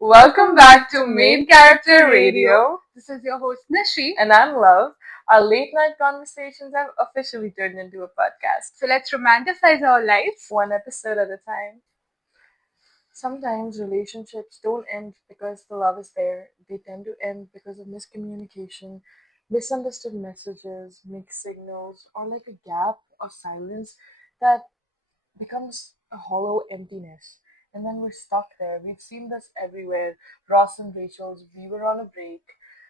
Welcome back to Main Character Radio. This is your host Nishi. And I'm Love. Our late night conversations have officially turned into a podcast. So let's romanticize our lives. One episode at a time. Sometimes relationships don't end because the love is there. They tend to end because of miscommunication, misunderstood messages, mixed signals, or like a gap of silence that becomes a hollow emptiness. And then we're stuck there. We've seen this everywhere. Ross and Rachel's We Were on a Break.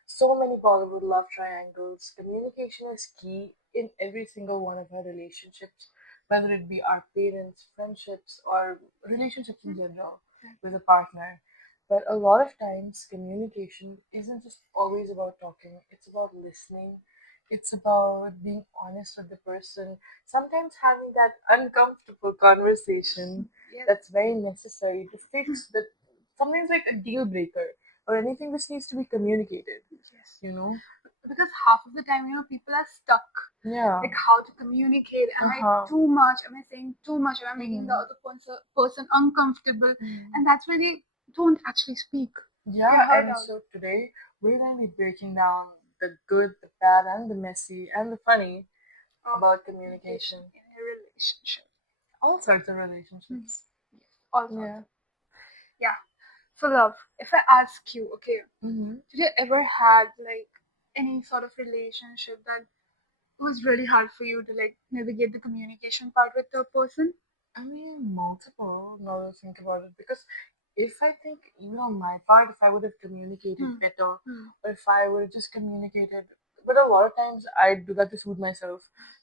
So many Bollywood love triangles. Communication is key in every single one of our relationships, whether it be our parents, friendships, or relationships in general with a partner. But a lot of times, communication isn't just always about talking, it's about listening. It's about being honest with the person. Sometimes having that uncomfortable conversation Yes. that's very necessary to fix that sometimes like a deal breaker or anything which needs to be communicated, Yes. you know? Because half of the time, people are stuck. Yeah. Like how to communicate. Am I too much? Am I saying too much? Am I making the other person uncomfortable? And that's why they don't actually speak. Yeah, heard and of. so today we're going to be breaking down the good, the bad, and the messy, and the funny about communication. In a relationship. All sorts of relationships. Yes. All sorts. Yeah. So love, if I ask you, okay, Mm-hmm. did you ever had like any sort of relationship that it was really hard for you to like navigate the communication part with the person? I mean, multiple, now that I think about it, because if I think, even on my part, if I would have communicated better, or if I would have just communicated, but a lot of times I do that to suit myself,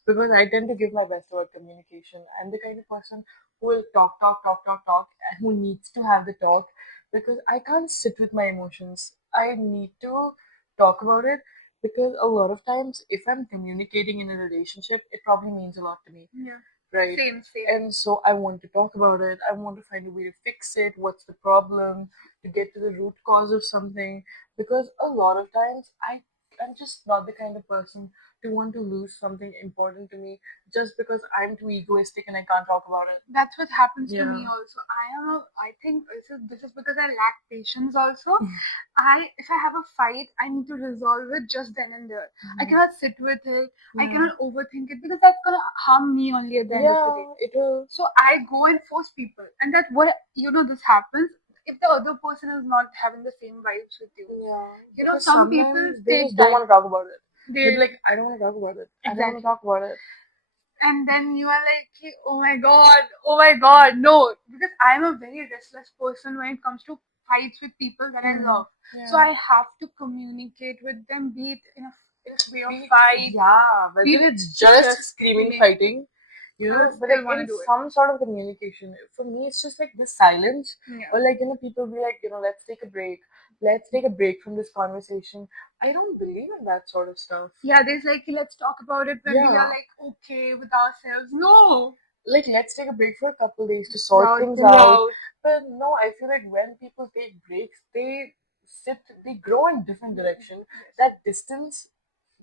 because I tend to give my best about communication. I'm the kind of person who will talk, talk, talk, talk, talk, and who needs to have the talk, because I can't sit with my emotions. I need to talk about it, because a lot of times, if I'm communicating in a relationship, it probably means a lot to me. Yeah. Right. Same. And so I want to talk about it. I want to find a way to fix it. What's the problem? To get to the root cause of something. Because a lot of times I'm just not the kind of person to want to lose something important to me just because I'm too egoistic and I can't talk about it. That's what happens to me Yeah. also. I think this is because I lack patience also. If I have a fight, I need to resolve it just then and there. I cannot sit with it. I cannot overthink it because that's gonna harm me only at the end of the day. Yeah, it will. So I go and force people, and that what this happens if the other person is not having the same vibes with you. Yeah. Some Sometimes people they take just don't want time. to talk about it. They're They like, I don't want to talk about it. I don't want Exactly. to talk about it. And then you are like, oh my god, no, because I'm a very restless person when it comes to fights with people that I love. So I have to communicate with them, be it in a way of fight. Yeah, whether be it's just screaming, fighting, I but still like wanna in do it. some sort of communication. For me, it's just like the silence, Yeah. or like people be like, let's take a break. Let's take a break from this conversation. I don't believe in that sort of stuff. Yeah, there's like, let's talk about it when we Yeah. are like okay with ourselves. No. Like, let's take a break for a couple days to sort Sort things things out. out. But no, I feel like when people take breaks, they grow in different direction. That distance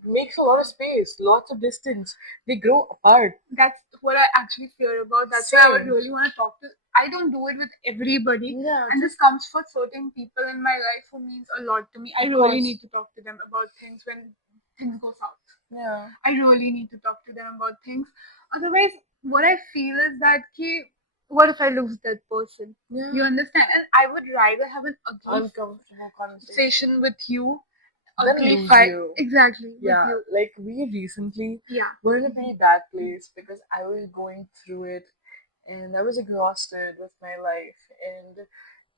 makes a lot of space, lots of distance. They grow apart. That's what I actually fear about. That's why I would Same. really want to talk to. I don't do it with everybody, Yeah, and this comes for certain people in my life who means a lot to me. I really course. need to talk to them about things when things go south. Yeah. I really need to talk to them about things. Otherwise, what I feel is that what if I lose that person? Yeah. You understand? And I would rather have an ugly Uncomfortable conversation. conversation with you. Then Ugly lose fight. you. Exactly. Yeah, With you. like we recently Yeah. were in a pretty bad place because I was going through it and I was exhausted with my life and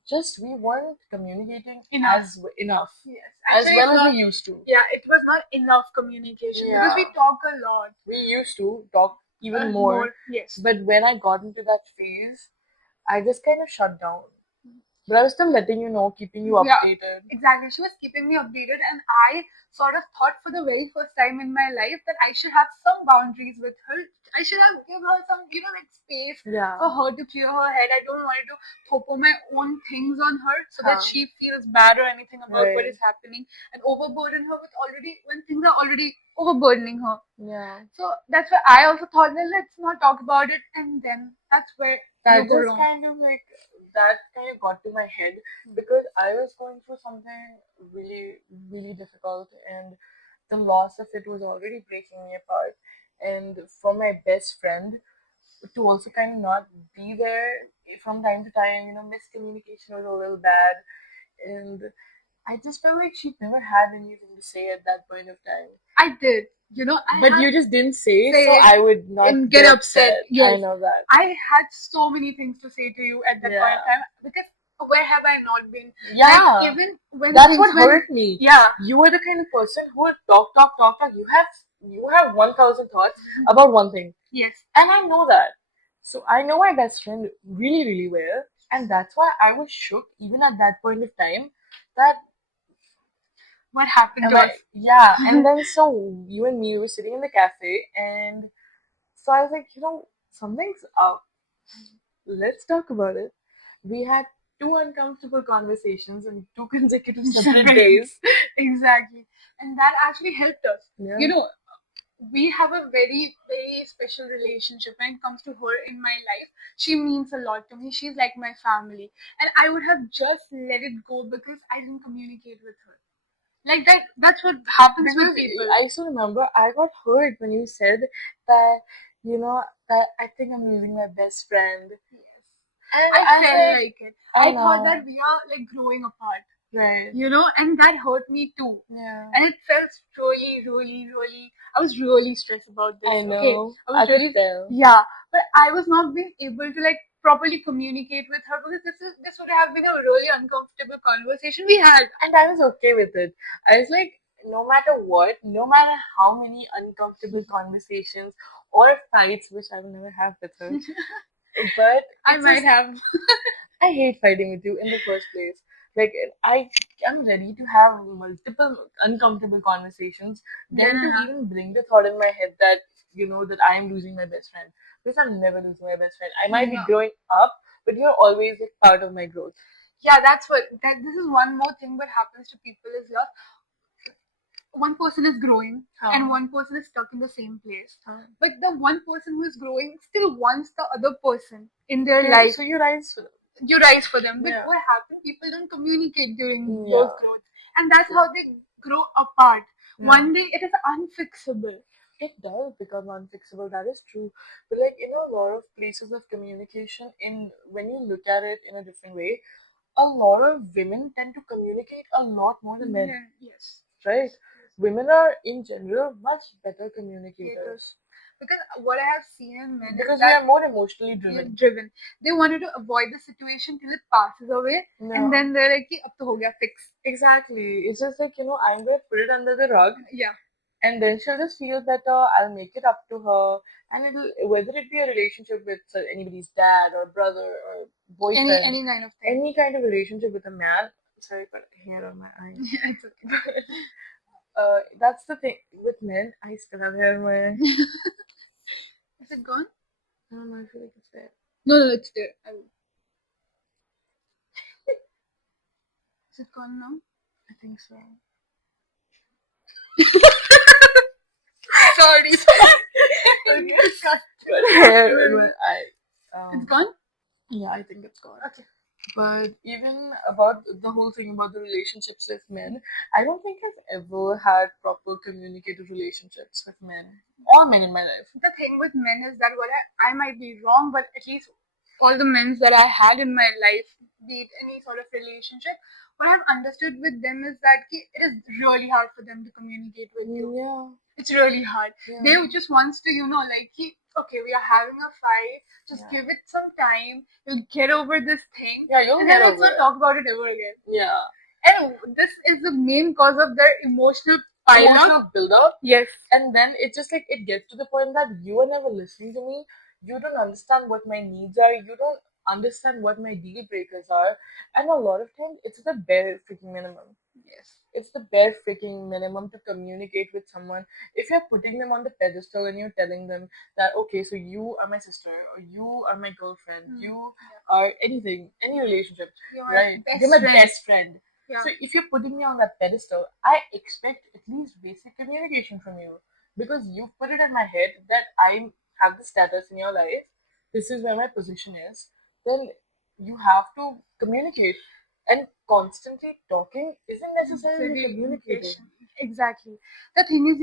just we weren't communicating enough Yes. as Actually, well it's as not- we used to. Yeah, it was not enough communication because we Yeah. talk a lot. We used to talk even More. Yes. but when I got into that phase, I just kind of shut down. But I was still letting you know, keeping you Yeah. updated. Exactly. She was keeping me updated, and I sort of thought for the very first time in my life that I should have some boundaries with her. I should have give her some, like space Yeah. for her to clear her head. I don't want to throw my own things on her so that Huh. she feels bad or anything about what Right. is happening and overburden her with when things are already overburdening her. Yeah. So that's why I also thought, well, let's not talk about it, and then that's where That you go just wrong. kind of like that kind of got to my head because I was going through something really, really difficult, and the loss of it was already breaking me apart. And for my best friend to also kind of not be there from time to time, miscommunication was a little bad, and I just felt like she never had anything to say at that point of time. I did. I But had you just didn't say, say so it I would not and get upset. I Yes. know that. I had so many things to say to you at that point Yeah. of time because where have I not been? Yeah. Like, even when That's things what went, hurt me. yeah, You were the kind of person who would talk, talk, talk, talk. You have 1,000 thoughts about one thing. yes, And I know that. So I know my best friend really, really well. And that's why I was shook even at that point of time that what happened am to I us? yeah. And then so you and me were sitting in the cafe, and so I was like, something's up. Let's talk about it. We had two uncomfortable conversations in two consecutive separate days. Exactly. And that actually helped us. Yeah. We have a very, very special relationship when it comes to her in my life. She means a lot to me. She's like my family. And I would have just let it go because I didn't communicate with her. Like that, that's what happens with Because people. I still remember I got hurt when you said that, that I think I'm losing my best friend. Yes. And I was felt like it. I I thought know. that we are like growing apart. Right. And that hurt me too. Yeah. And it felt really, really, really. I was really stressed about this. I Okay, know. I was I could really, tell. yeah, but I was not being able to like properly communicate with her because this would have been a really uncomfortable conversation we had. And I was okay with it. I was like, no matter what, no matter how many uncomfortable conversations or fights, which I will never have with her, but I it's might just, have. I hate fighting with you in the first place. Like, I am ready to have multiple uncomfortable conversations than to Yeah. even bring the thought in my head that, that I am losing my best friend. Because I'm never losing my best friend. I might be No. growing up, but you're always like part of my growth. Yeah, that's what that. This is one more thing what happens to people is that one person is growing and one person is stuck in the same place. But the one person who is growing still wants the other person in their life. So you rise for them. You rise for them. But Yeah. what happens? People don't communicate during Yeah. those growths, and that's how they grow apart. Yeah. One day it is unfixable. It does become unfixable, that is true. But like in a lot of places of communication, in when you look at it in a different way, a lot of women tend to communicate a lot more than men. Yeah, yes. Right? Women are in general much better communicators. Because what I have seen in men Because is we that are more emotionally they are driven. driven. They wanted to avoid the situation till it passes away, and then they're like, "Ki, ab to ho gaya, fix." Exactly. It's just like, I'm going to put it under the rug. Yeah. And then she'll just feel better. I'll make it up to her, and whether it be a relationship with anybody's dad or brother or boyfriend, Any kind of thing. any kind of relationship with a man. Sorry for hair on my eye. It's okay. That's the thing with men. I still have hair on my eye. Is it gone? I don't know. I feel like it's there. No, it's there. Is it gone now? I think so. Sorry. Okay. Got hair in my eye. It's gone? Yeah, I think it's gone. Okay. But even about the whole thing about the relationships with men, I don't think I've ever had proper communicated relationships with men or men in my life. The thing with men is that I might be wrong, but at least all the men that I had in my life, be it any sort of relationship, what I've understood with them is that it is really hard for them to communicate with you. Yeah. It's really hard. Yeah. They just wants to, like, okay, we are having a fight. Just give it some time. You'll get over this thing. Yeah, you'll and get then over let's not it. talk about it ever again. Yeah. And this is the main cause of their emotional pile-up. Build up. Yes. And then it's just like it gets to the point that you are never listening to me. You don't understand what my needs are. You don't understand what my deal breakers are. And a lot of times it's the bare freaking minimum. Yes. It's the bare freaking minimum to communicate with someone. If you're putting them on the pedestal and you're telling them that, okay, so you are my sister or you are my girlfriend, you are anything, any relationship, right? You're my best friend. Yeah. So if you're putting me on that pedestal, I expect at least basic communication from you because you put it in my head that I have the status in your life. This is where my position is. Then you have to communicate. And constantly talking isn't necessarily communicating. Communication. Exactly. The thing is,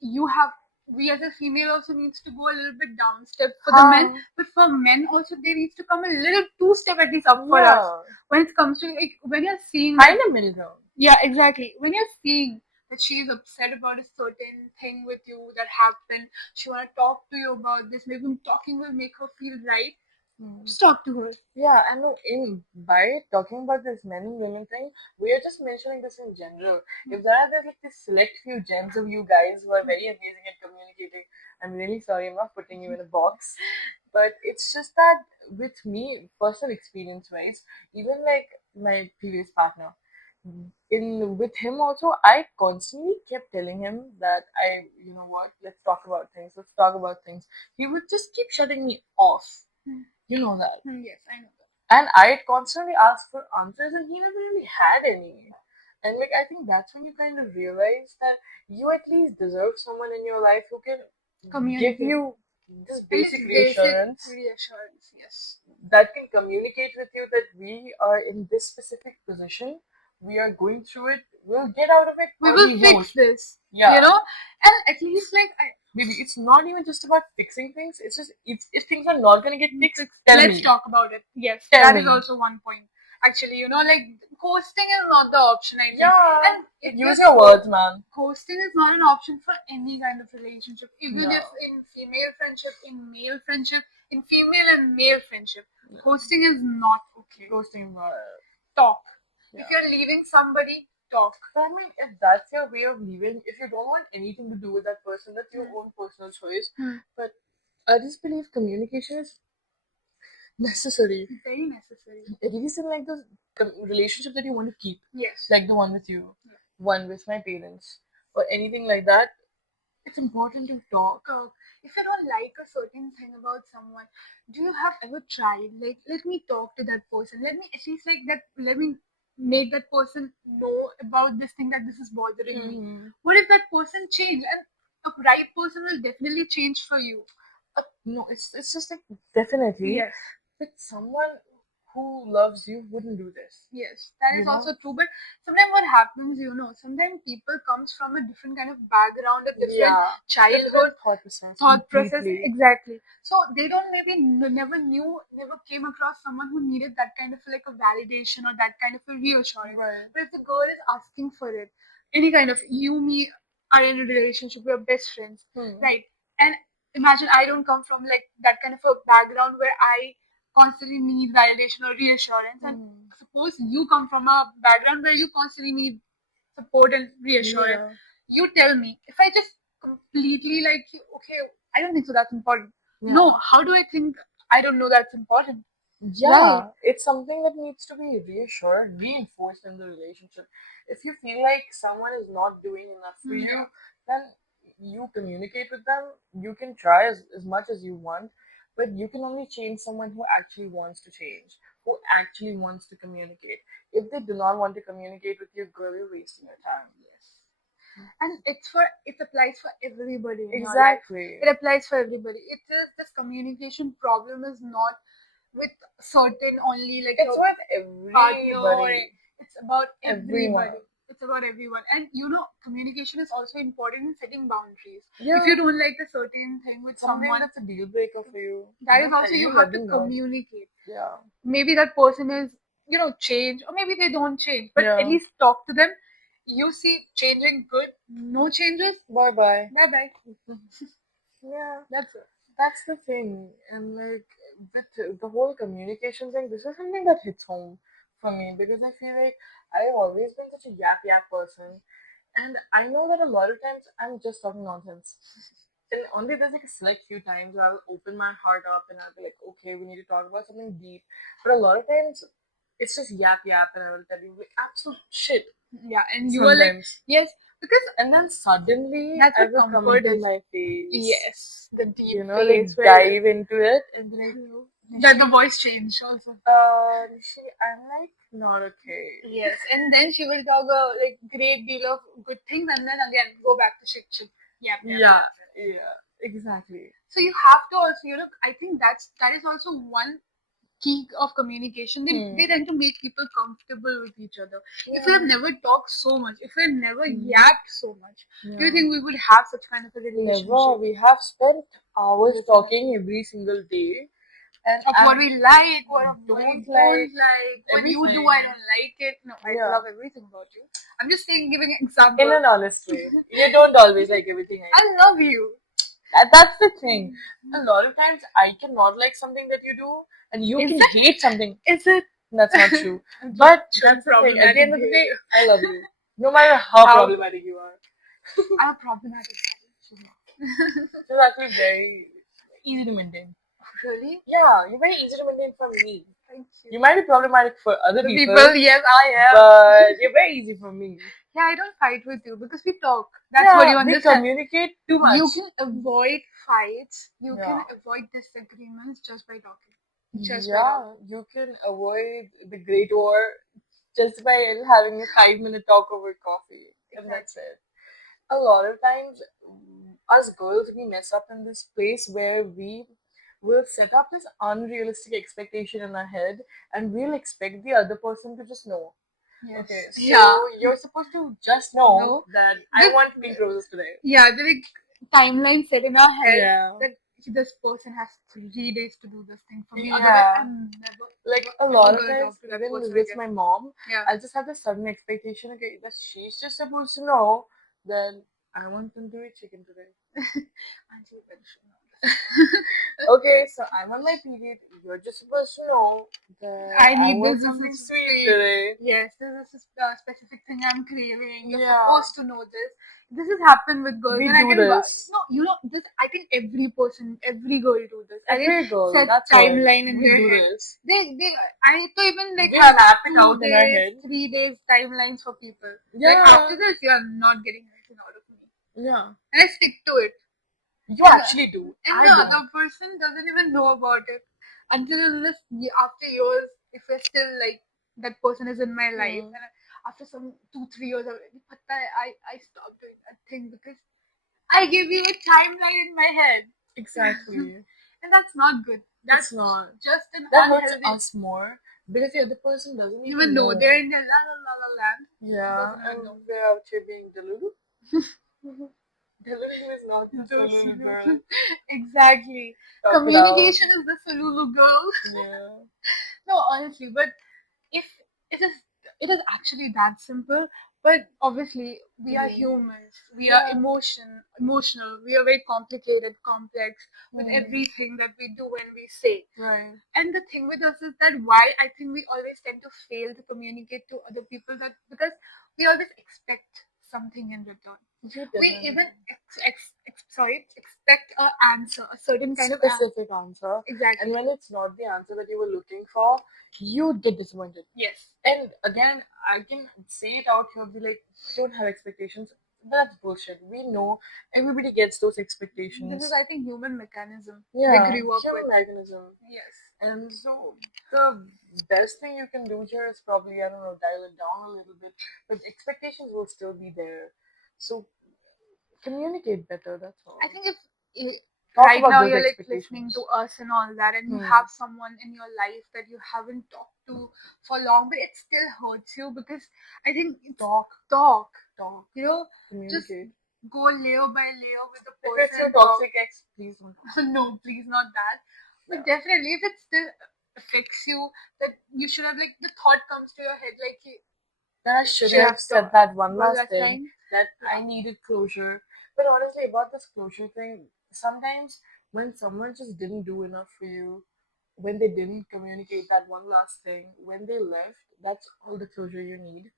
you have we as a female also needs to go a little bit down step for the men, How? but for men also they needs to come a little two step at least up for us. Yeah. When it comes to like when you're seeing Find that, a middle ground. yeah, exactly. When you're seeing that she is upset about a certain thing with you that happened, she wanna talk to you about this. Maybe talking will make her feel right. Just talk to her. Yeah, and no, in by talking about this men and women thing, we are just mentioning this in general. If there's like this select few gems of you guys who are very amazing at communicating, I'm really sorry, I'm not putting you in a box. But it's just that with me, personal experience wise, even like my previous partner, in with him also, I constantly kept telling him that you know what, let's talk about things, let's talk about things. He would just keep shutting me off. You know that. Yes, I know that. And I constantly asked for answers, and he never really had any. And like, I think that's when you kind of realize that you at least deserve someone in your life who can give Communicate. you this At basic least basic reassurance, reassurance. Yes. that can communicate with you that we are in this specific position, we are going through it, we'll get out of it, We or will we won't. fix this. Yeah. And at least like Maybe it's not even just about fixing things. It's just if things are not gonna get fixed, let's me. talk about it. Yes, Tell that is me. also one point. Actually, like ghosting is not the option. I think. Yeah. And if Use you're your words, man. ghosting is not an option for any kind of relationship, even No. if in female friendship, in male friendship, in female and male friendship. Ghosting is not okay. Ghosting is not. Talk. Yeah. If you're leaving somebody, talk. But I mean, if that's your way of leaving, if you don't want anything to do with that person, that's your own personal choice. But I just believe communication is necessary. Very necessary. At least in like the relationship that you want to keep. Yes. Like the one with you, one with my parents, or anything like that. It's important to talk. If you don't like a certain thing about someone, do you have ever tried like let me talk to that person, let me at least like that, let me make that person know about this thing that this is bothering me. What if that person change, and a right person will definitely change for you. No, it's just like definitely. Yes. But someone who loves you wouldn't do this. Yes, that You is know? also true. But sometimes what happens, sometimes people comes from a different kind of background, a different childhood Thought process. deeply. Exactly. So they don't maybe never came across someone who needed that kind of like a validation or that kind of a reassurance. Right. But if the girl is asking for it, any kind of me are in a relationship, we are best friends, right? And imagine I don't come from like that kind of a background where I constantly need validation or reassurance, and suppose you come from a background where you constantly need support and reassurance. You tell me, if I just completely like, okay, I don't think so that's important. No, how do I think I don't know that's important? Yeah, Right. it's something that needs to be reassured, reinforced in the relationship. If you feel like someone is not doing enough for you, then you communicate with them. You can try as much as you want, but you can only change someone who actually wants to change, who actually wants to communicate. If they do not want to communicate with you, girl, you're wasting your time. And it applies for everybody in your life. Exactly. It applies for everybody. It is this communication problem is not with certain only like It's your with partner or everybody. it's about Everyone. everybody. It's about everyone. And communication is also important in setting boundaries. Yeah. If you don't like a certain thing with Something someone, that's a deal breaker for you. that is also you let have to them know. communicate. Yeah. Maybe that person is change, or maybe they don't change, but Yeah. at least talk to them. You see changing good, no changes, Bye bye. bye bye. Yeah. That's it. That's the thing. And like with the whole communication thing, this is something that hits home for me because I feel like I've always been such a yap person. And I know that a lot of times I'm just talking nonsense. And only there's like a select few times where I'll open my heart up and I'll be like, okay, we need to talk about something deep. But a lot of times it's just yap and I will tell you like absolute shit. Yeah, and you are like, Sometimes. yes, because And then suddenly that's I what will come comfort into is. my face. Yes, the deep You know, phase like where dive into it and be like, that the voice change also. Nishi, I'm like not okay. Yes, and then she will talk a like great deal of good things, and then again go back to shit. Yeah, exactly. So you have to also, I think that is also one key of communication. Hmm. They tend to make people comfortable with each other. If we Yeah. have never talked so much, if we have never Hmm. yapped so much, do you Yeah. think we would have such kind of a Never. relationship? We have spent hours Literally. talking every single day, and Of I what we like, what we don't don't like like. When you do, everything. I don't like it. No, I Yeah. love everything about you. I'm just saying, giving an In example. an honest way. You don't always like everything I do. I love you. That's the thing. A lot of times I cannot like something that you do, and you Is can it? hate something. Is it? That's not true. I'm But just that's the thing. At the end of the day, behavior. I love you. No matter how How- problematic you are. I'm problematic. You're actually very easy to maintain. Really? Yeah, you're very easy to maintain for me. Thank you. You might be problematic for other The people, people, yes, I am. but you're very easy for me. Yeah, I don't fight with you because we talk. That's what you Yeah, we understand. communicate too much. You can avoid fights. You can Yeah. avoid disagreements just by talking. Just by Yeah, talking. you can avoid the Great War just by having a 5 minute talk over coffee, and that's it. A lot of times, us girls, we mess up in this place where we will set up this unrealistic expectation in our head, and we'll expect the other person to just know. Yes. Okay, so Yeah. you're supposed to just know No. that I The- want pink roses today. Yeah, the big timeline set in our head Yeah. that this person has 3 days to do this thing for me. Yeah. Otherwise, I'm never. Like a never lot of gonna times, talk to that even person with again. my mom, Yeah. I just have this sudden expectation, okay, that she's just supposed to know that I want tandoori chicken today. Auntie, Okay, so I'm on my period. You're just supposed to know that I need want this something is sweet today. Yes, this is a specific thing I'm craving. You're Yeah. supposed to know this. This has happened with girls. We and I do can this. No, you know this. I think every person, every girl do this. I think Every girl, set that's timeline what in we their do head. this. They. I to even like We have map it 2 out in our days, head. 3 days timelines for people. Yeah. Like after this, you're not getting anything out of me, Yeah. and I stick to it. You actually do. And I the don't. other person doesn't even know about it until unless after years, if we're still like that person is in my life, and after some 2 3 years, I stopped doing that thing because I give you a timeline in my head, Exactly. and that's not good. That's It's not. just an That hurts unhealthy. us more because the other person doesn't Even know they're in their la la la la land. Yeah, Doesn't and even know. we're out here being delulu. Delulu is not the Delulu girl. Exactly. Talk it out. Communication is the Salulu girl. Yeah. No, honestly, but if it is actually that simple, but obviously we are humans, we are emotional, we are very complicated, complex with everything that we do and we say. Right. And the thing with us is that why I think we always tend to fail to communicate to other people, that because we always expect something in return. We even expect an answer, a certain kind of specific answer. Exactly. And when it's not the answer that you were looking for, you get disappointed. Yes. And again, I can say it out here, be like, don't have expectations. That's bullshit. We know everybody gets those expectations. This is, I think, human mechanism. Yeah, we grew up human with. mechanism. Yes. And so the best thing you can do here is probably, I don't know, dial it down a little bit, but expectations will still be there. So communicate better, that's all. I think if Talk right about now those you're like expectations. listening to us and all that, and you have someone in your life that you haven't talked to for long, but it still hurts you because I think it's talk. You know, just Communicate. go layer by layer with the If it's person. your toxic ex, please don't. No, please not that. But definitely, if it still affects you, that you should have like the thought comes to your head like Then I should have said that one last thing time. that I needed closure. But honestly, about this closure thing, sometimes when someone just didn't do enough for you, when they didn't communicate that one last thing, when they left, that's all the closure you need.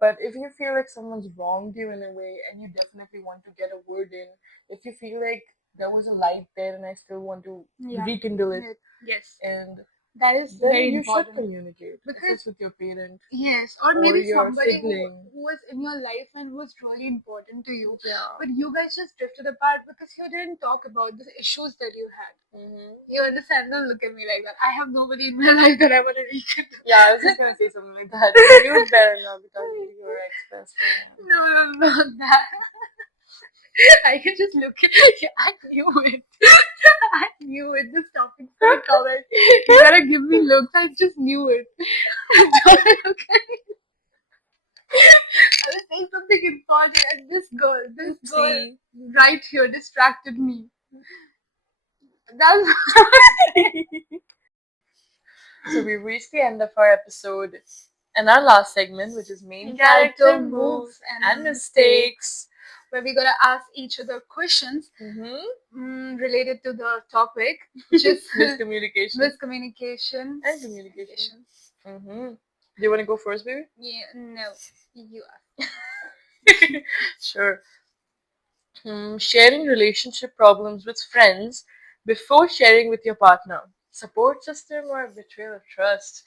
But if you feel like someone's wronged you in a way and you definitely want to get a word in, if you feel like there was a light there and I still want to rekindle it, Yes. and that is then very you important. should communicate. Because if it's with your parent. Yes, or maybe your somebody sibling. who was in your life and was really important to you. Yeah. But you guys just drifted apart because you didn't talk about the issues that you had. You understand? Don't look at me like that. I have nobody in my life that I want to rekindle. Yeah, I was just gonna say something like that. You better not be talking to your ex best friend. No, not that. I can just look at you. I knew it. I knew it. This topic's gonna cover. You gotta give me looks. I just knew it. Don't look at me. I was saying something important, and this girl See. right here distracted me. That's So we've reached the end of our episode and our last segment, which is main character moves and mistakes. where we're gonna ask each other questions Mm-hmm. related to the topic, which is Miscommunication miscommunication. and communication. Mm-hmm. Do you want to go first, baby? Yeah, no, you ask. Sure. Sharing relationship problems with friends before sharing with your partner. Support system or betrayal of trust?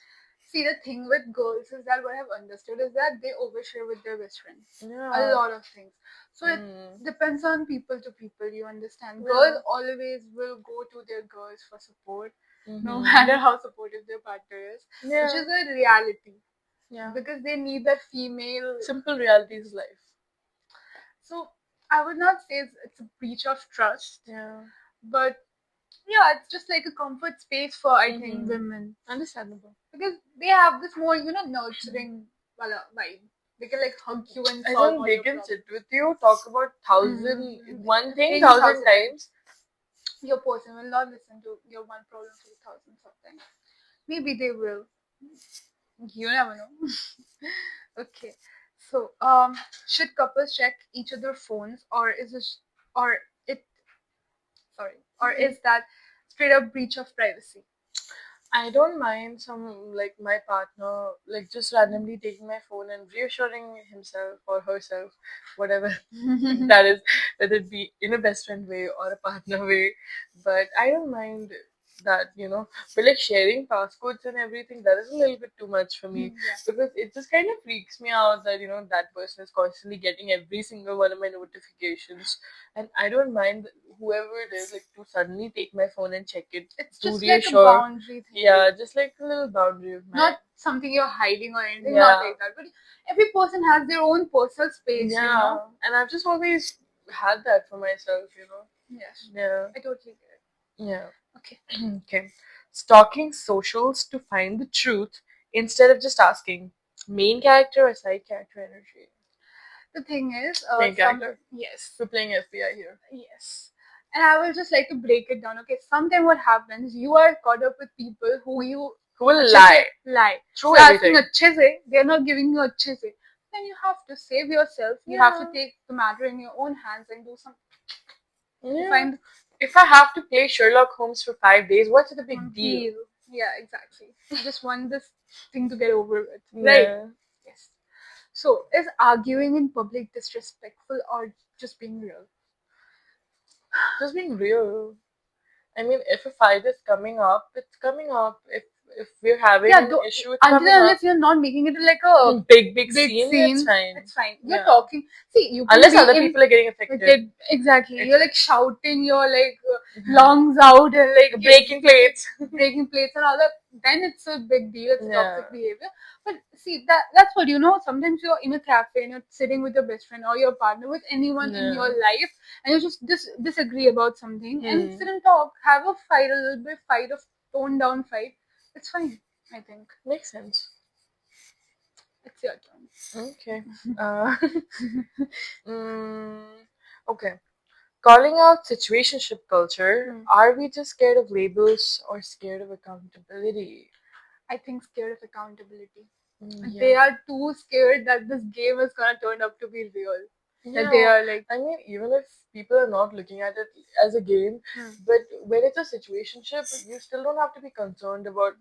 See, the thing with girls is that what I've understood is that they overshare with their best friends. A Yeah. lot of things. So it Mm. depends on people to people, you understand. Yeah. Girls always will go to their girls for support, no Mhm. matter how supportive their partner is, Yeah. which is a reality. Yeah. Because they need that female. Simple reality is life. So I would not say it's a breach of trust, Yeah. but yeah, it's just like a comfort space for, I think, Mhm. women. Understandable. Because they have this more, nurturing vibe. They can like hug you and I solve think all they your can problems. sit with you, talk about one thing Things thousand thousand times. Your person will not listen to your one problem for thousands of times. Maybe they will. You never know. Okay. So, should couples check each other's phones, or is this, or it, sorry, or is that straight up breach of privacy? I don't mind some like my partner like just randomly taking my phone and reassuring himself or herself, whatever that is, whether it be in a best friend way or a partner way. But I don't mind that, but like sharing passcodes and everything, that is a little bit too much for me Yeah. because it just kind of freaks me out that that person is constantly getting every single one of my notifications, and I don't mind whoever it is like to suddenly take my phone and check it It's to just like a reassure. boundary thing. Yeah, just like a little boundary of mine. Not something you're hiding or anything, Yeah. not like that. But every person has their own personal space, Yeah, and I've just always had that for myself. Yes. Yeah. I totally get it. Yeah. Okay. Okay. Stalking socials to find the truth instead of just asking main character or side character energy. The thing is, Main character. yes, We're playing FBI here. yes. And I will just like to break it down. Okay, sometimes what happens, you are caught up with people who will अच्छे lie. से lie. Through They're everything. asking अच्छे से, they're not giving you अच्छे से. Then you have to save yourself. You have to take the matter in your own hands and do something. Yeah. If I have to play Sherlock Holmes for 5 days, what's the big deal? Yeah, exactly. I just want this thing to get over with. Yeah. Right? Yes. So, is arguing in public disrespectful or just being real? Just being real. I mean, if a fight is coming up, it's coming up. If we're having an issue, it's until coming unless up. you're not making it like a Big scene, it's fine. It's fine. You're Yeah. talking. See, you can Unless be other in, people are getting affected. Exactly. It's You're like shouting your like lungs out and like breaking plates. breaking plates and all that. Then it's a big deal. It's Yeah. toxic behavior. But see, that's what sometimes you're in a cafe and you're sitting with your best friend or your partner with anyone in your life, and you just disagree about something and sit and talk, have a fight, a little bit fight, a toned down fight. It's fine, I think. Makes sense. It's your turn. Okay. Okay. Calling out situationship culture, are we just scared of labels or scared of accountability? I think scared of accountability. Yeah. They are too scared that this game is gonna turn out to be real. Yeah. That they are like, I mean, even if people are not looking at it as a game, but when it's a situationship, you still don't have to be concerned about,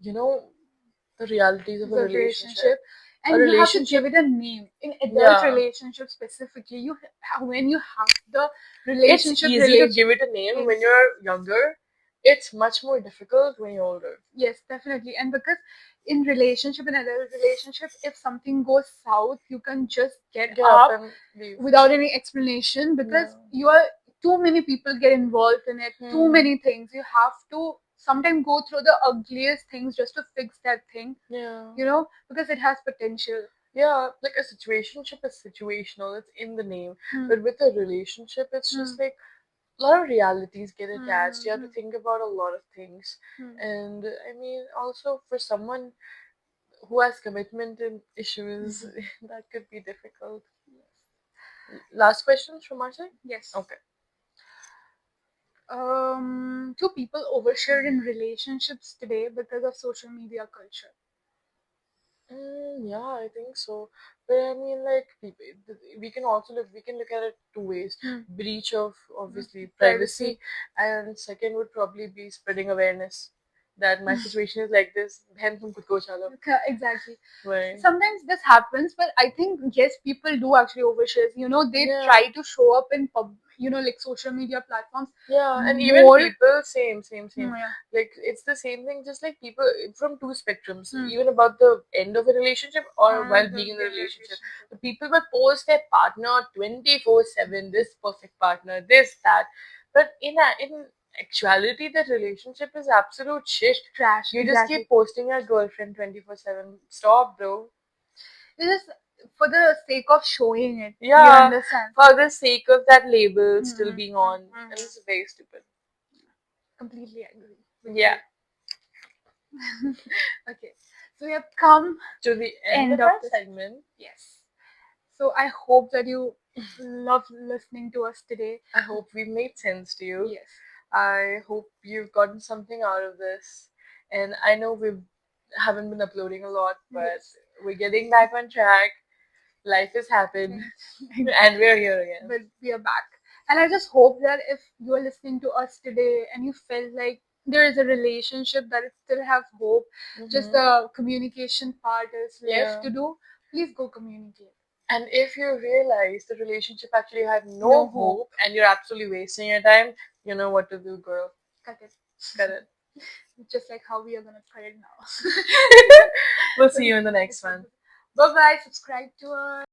the realities of a the relationship. and you have to give it a name. In adult relationships specifically, when you have the relationship, it's easy to give it a name when you're younger. It's much more difficult when you're older. Yes, definitely. And because in adult relationship, if something goes south, you can just get up and leave without any explanation, because you are too many people get involved in it. Too many things. You have to sometimes go through the ugliest things just to fix that thing. Yeah. Because it has potential. Yeah, like a situationship is situational, it's in the name. Hmm. But with a relationship, it's just like a lot of realities get attached. You have to Hmm. think about a lot of things. Hmm. And I mean, also for someone who has commitment and issues, that could be difficult. Last questions from our side? Yes. Okay. Do people overshare in relationships today because of social media culture? Yeah, I think so. But I mean, like, we can also look at it two ways: Hmm. breach of obviously Privacy. privacy, and second would probably be spreading awareness that my situation is like this. Behen tum khud ko chalo. Exactly. Right. Sometimes this happens, but I think yes, people do actually overshare. They Yeah. try to show up in like social media platforms. Yeah, and even More. people, same. Yeah. Like it's the same thing, just like people from two spectrums, Hmm. even about the end of a relationship or while The being in a relationship. relationship. The people will post their partner 24/7, this perfect partner, this, that. But in actuality, the relationship is absolute shit. Trash. You just Exactly. keep posting your girlfriend 24/7. Stop, bro. It's just for the sake of showing it. You Yeah, understand? for the sake of that label still Mhm, being on, mhm. and it's very stupid. Completely agree with Yeah. you. Okay, so we have come To the end end of of our this. segment. Yes. So I hope that you love listening to us today. I hope we made sense to you. Yes. I hope you've gotten something out of this. And I know we haven't been uploading a lot, but Yes. we're getting back on track. Life has happened, and we're here again. But we are back. And I just hope that if you are listening to us today and you felt like there is a relationship that it still have hope, just the communication part is left Yeah. to do, please go communicate. And if you realize the relationship actually had no No hope. hope and you're absolutely wasting your time, you know what to do, girl. Cut it. Cut it. Just like how we are gonna cut it now. We'll see you in the next one. Bye bye. Subscribe to us.